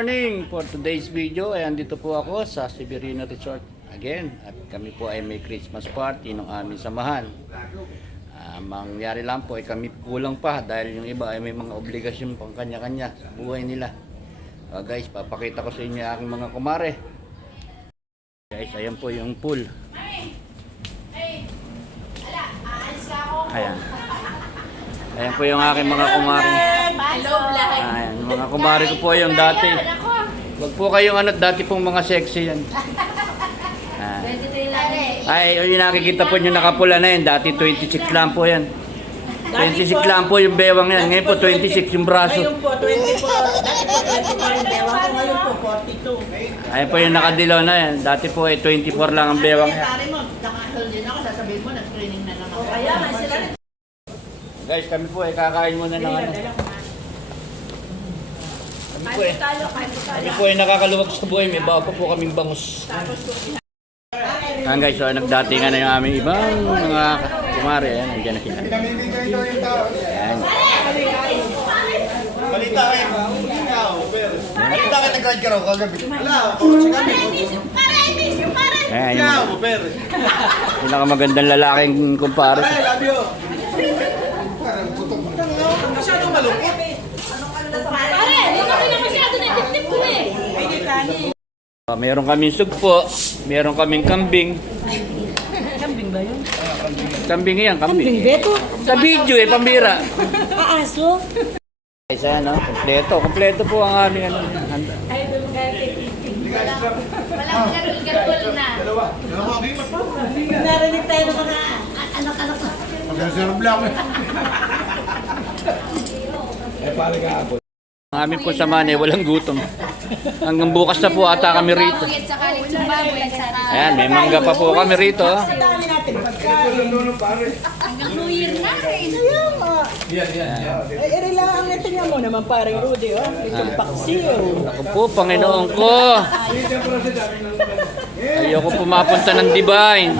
morning! For today's video ay andito po ako sa Severino Resort again at kami po ay may Christmas party ng aming samahan. Mangyari lang po ay kami kulang pa dahil yung iba ay may mga obligasyon pang kanya-kanya sa buhay nila. Guys, papakita ko sa inyo aking mga kumare. Guys, ayan po yung pool. Ayan. Ayan po yung aking mga kumare. Ayan, mga kumare ko po yung dati. Wag po kayong dati pong mga sexy yan. Ay, yung nakikita po yung nakapula na yan. Dati 26 lang po yan. 26 lang po yung bewang yan. Ngayon po 26 yung braso. Ngayon po 24. Dati po 24 yung bewang ko. Ngayon po 42. Ayan po yung nakadilaw na yan. Dati po ay 24 lang ang bewang yan. Pare mo, nakahal din ako. Sasabihin mo, nag-training na naman. Kaya nga sila. Guys, kami po ay kakain muna ng ano. Kami po ay nakakaluwag sa buhay. May bawa pa po kaming bangus. Ayan guys, so nagdatingan na yung aming ibang mga kumare. Ayan, nandiyan na sila. Ayan. Balita kayo. Balita kayo nag-grad ka raw kagabi. Wala, sa kami. Ayan, yung pinakamagandang lalaking kumpare. Ay, love you. Masyado malungkot. Pare, lumaki na masyado na tip-tip ko eh. Meron kaming sugpo, meron kaming kambing. Kambing ba yun? Kambing yan, kambing. Kambing, beto? Sa video eh, pambira. Aaso? Guys, ano, kompleto po ang aming handa. Ay, doon kaya walang garul-garul na. Narinig tayo ng mga anak-anak na. Mag-reserve lang. Eh, pare ka ako. Ang amin po samahan eh, walang gutom. Hanggang bukas na po ata kami rito. At saka baboy, sarap. Ayan, may mangga pa po kami rito. Dami natin pagkain. Hanggang New Year na rin. Ay, irilaan ito niya mo naman parang Rudy, oh. Itong paksiyo. Ako po, Panginoon ko. Ayoko po mapunta ng Divine.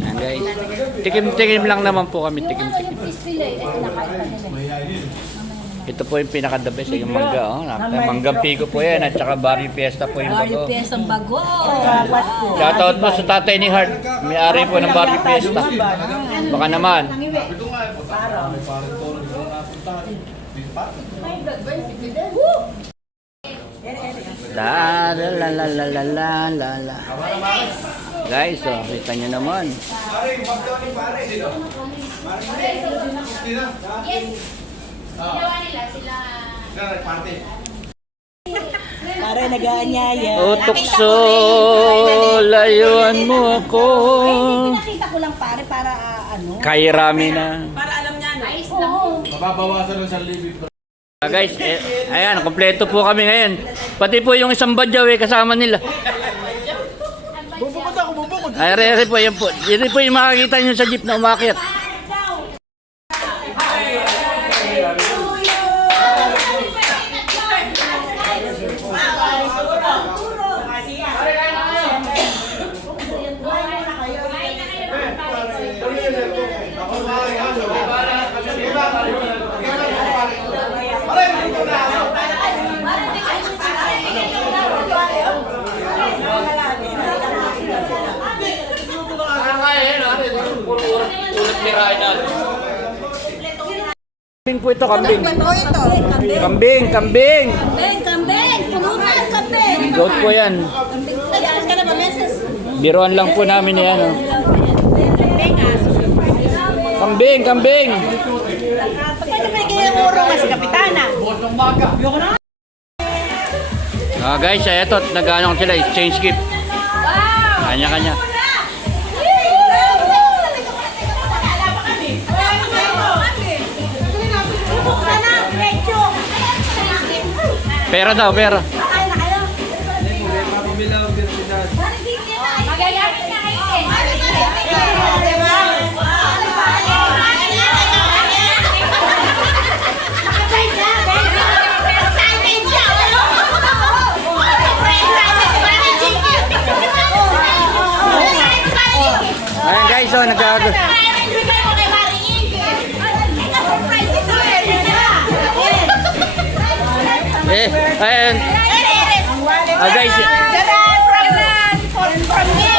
Ayan guys, tikim-tikim lang naman po kami, tikim-tikim. Ito po yung pinaka-the best, yung mangga, oh. Manggang pico po yan, at saka Barrio Fiesta po yung bago. Piesang bago. Shoutout po sa tatay ni Hart, may-ari po ng Barrio Fiesta. Baka naman. La la la la la la la la la. Guys, oh, kita nyo naman. Yes. Ginawa nila sila. Pare, nag-aanyaya. O tukso, layuan mo ako. Nakita ko lang pare, para ano? Kay Rami na. Para alam niya, no? Ayos lang. Mababawasan ng 1,000. Guys, ayan, kompleto po kami ngayon. Pati po yung isang badyaw kasama nila. Bubukod ako, bubukod. Ay, re po, yan po. Yan po yung makakita nyo sa jeep na umakyat. Kambing po ito, kambing. Kambing, kambing. Kambing! Pulutan kambing! Goat po yan. Nag-alas ka na ba, meses? Biruan lang po namin yan. Oh. Kambing, kambing. Pagkano may kiyamuro nga si Kapitana? Guys, eto, nag-ano sila, exchange gift. Kanya-kanya. Pera daw, pera. Ayan guys, so nag-agos. Ayan. Ang wallet. Guys, From me.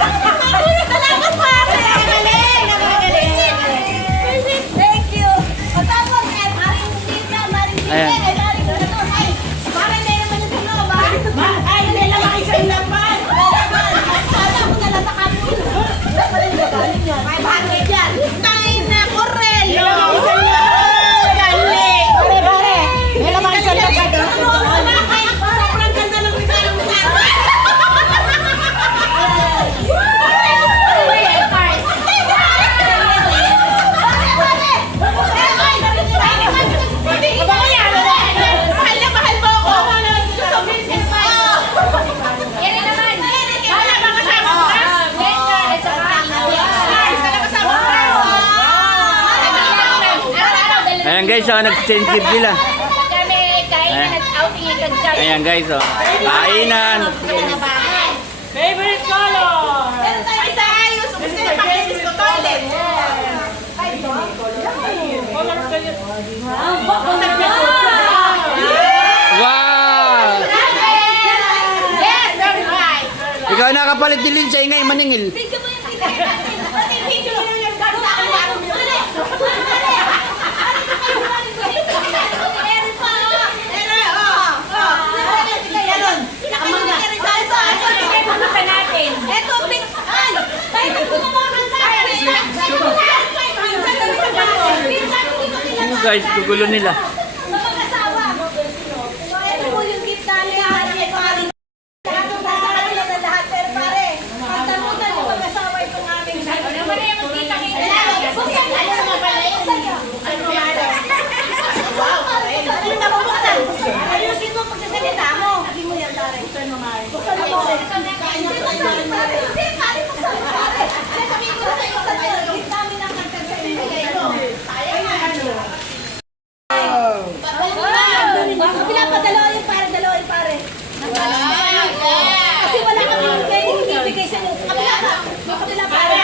Salamat po. Nakagaling. Thank you. At tapos, maring tita, maring tita, Ayan. maring tita. Ay, parang hindi naman yung sunog, ha? Ay, hindi lang isang laman. Kala ko nalatakap mo. Ay, bakit yan? Tayo na, Correlio. Isang laman. Galing. Pare. May laman sa laman. Sobrang ganda ng pisang sa mahal mo ako. Gusto business pa. Yan naman. Wala bang kasama mo? Yes, sir. Kasama mo. ayan guys, nag-exchange gift sila. Kami kainan at outing ikagkag. Ayan guys, kainan. Favorite color. Meron tayo sa ayos. Gusto niya pakilis ko toilet. Color kayo. Wow! Yes, very right. Ikaw nakapalit din sa ingay maningil. Video mo yung video natin. Pati video mo yung gano'n sa akin. Meron pa. Ito, pink. Ay! Tayo na po naman sa akin. Guys, gugulo nila. Mag-asawa. Ito po yung gift namin. Paring nasa kanila na lahat. Pero pare, pagtamutan mo mag-asawa itong aming ano naman yung magkita-kita. Buksan niyo. Buksan niyo. Ano pare? Wow. Ano na buksan? Ayusin mo pagsasalita mo. Sabi mo yan, pare. Buksan mo, Mari. Buksan mo. Buksan mo, pare. Hindi, pare. Buksan mo, pare. Sabi ko sa iyo, buksan mo. Gift namin ang kagkag sa inyo. Sayang na. Pinapadalaw pare, dalawa pare. Kasi wala kami pwedeng ibibigay sa inyo. Kabila ka. Kabila pare.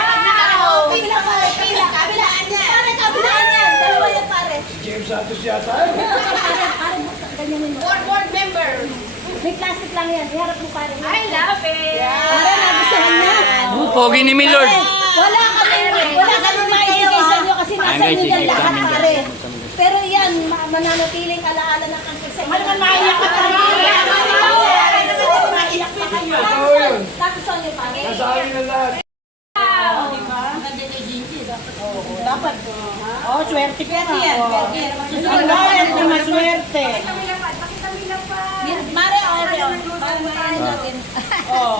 Kabila pare. Kabilaan yan. Pare, kabilaan yan. Dalawa yan pare. James Santos yata. Pare, ganyan mo. Board member. May plastic lang yan. Iharap mo pare. I love it. Pare, nagustuhan niya. Pogi ni Milord. Wala kami maibigay sa inyo kasi nasa Ayan, guys, inyo yan i-gift lahat namin yan. pare. Pero yan, mananatiling alaala ng kantong sa inyo. Ano man maiyak ka pa Maiyak pa kayo. Tapos niyo pare. Nasa amin na lahat. Dapat. Oh, swerte ka na. Yan, Oh. yan. Ang lahat na maswerte. Mare, okay. Mare, natin. Oh.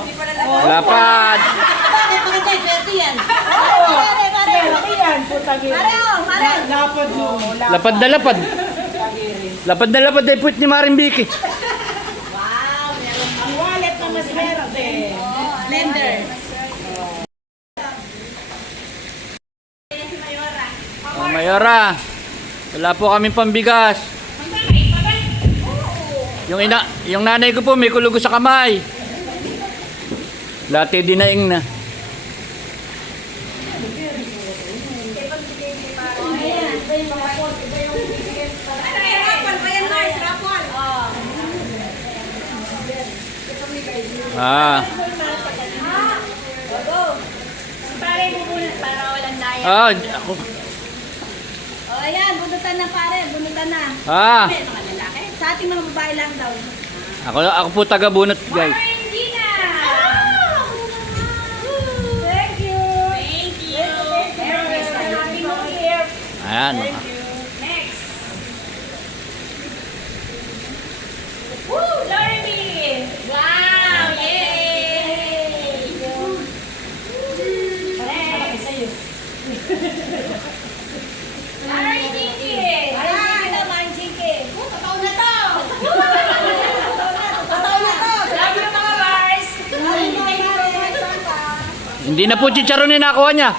Lapad. Bakit maganda yung swerte yan? Oh. Pare. Swerte yan, putagin. Mare. Lapad mo. Lapad na lapad. Lapad na lapad ay puwit ni Marimbiki. Ang wallet na maswerte. Blender. Mayora, wala po kaming pambigas. Yung nanay ko po may kulugo sa kamay. Lati dinaing na. Ah. Pare, bubunot para walang daya. Ah, ako. O, ayan, bunutan na pare, bunutan na. Ah, Mga lalaki. Sa ating mga babae lang daw. ako po taga-bunot, guys. Regina! Thank you! Thank you! Merry Happy New Year! Ayan. Next! Woo! Lorby! Wow! Yay! Ay, Jinky! Ay, naman, Jinky! Tataw na to! Tataw na to! Love you, mga bars! Hindi na po chicharon yung nakuha niya.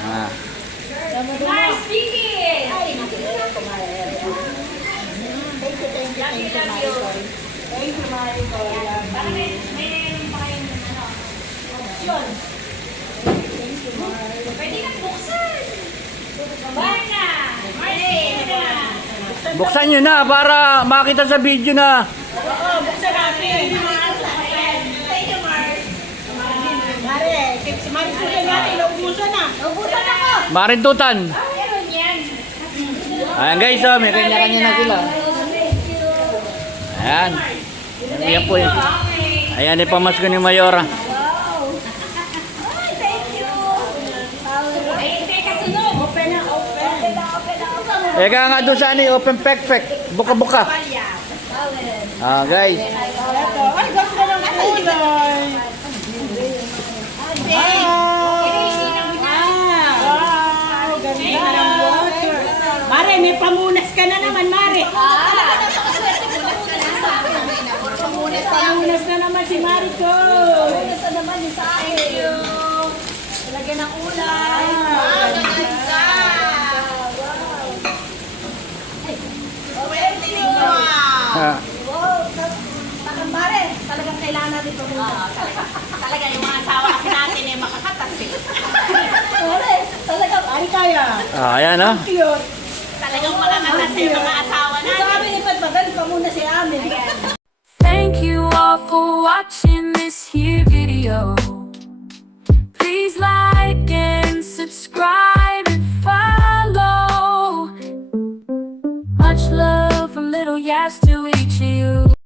Ah. Mars, Jinky! Thank you. Thank you, Maricol. Thank you, Maricol. Love you. Yun. Thank you, Maricol. Pwede nang buksan. Bye na. Marcy. Buksan nyo na para makita sa video na. Oo, buksan natin. Thank you, Mars. Mare, si Maricol natin, naubusan na. Naubusan ako. Marintutan. Meron yan. Ayan guys, oh, may kanya-kanya na sila. Thank you. Ayan. Ayan po yun. Ayan, ipamasko ni Mayora. Wow. Ay, thank you. Ay, teka, sunod. Open na, open. Eka nga doon sa ani, open pek-pek. Buka-buka. Ah, guys. Ito, ay, ganda ng kulay. Wow, ganda ng water. Mare, may pamunas ka na naman, Mare. Pamunas na naman si Maricol. Ito naman yung sa akin. Thank you. Talagyan ng ulan. Wow, ganda. Ah, Wow. Pare, talagang kailangan natin ito. Talaga yung mga asawa kasi natin ay makakatas eh. Pare, talagang Ay, kaya. ayan, oh. Cute. talagang makakatas yung mga asawa natin. Sabi ni Pat, maganda pa muna si Amin. Thank you all for watching.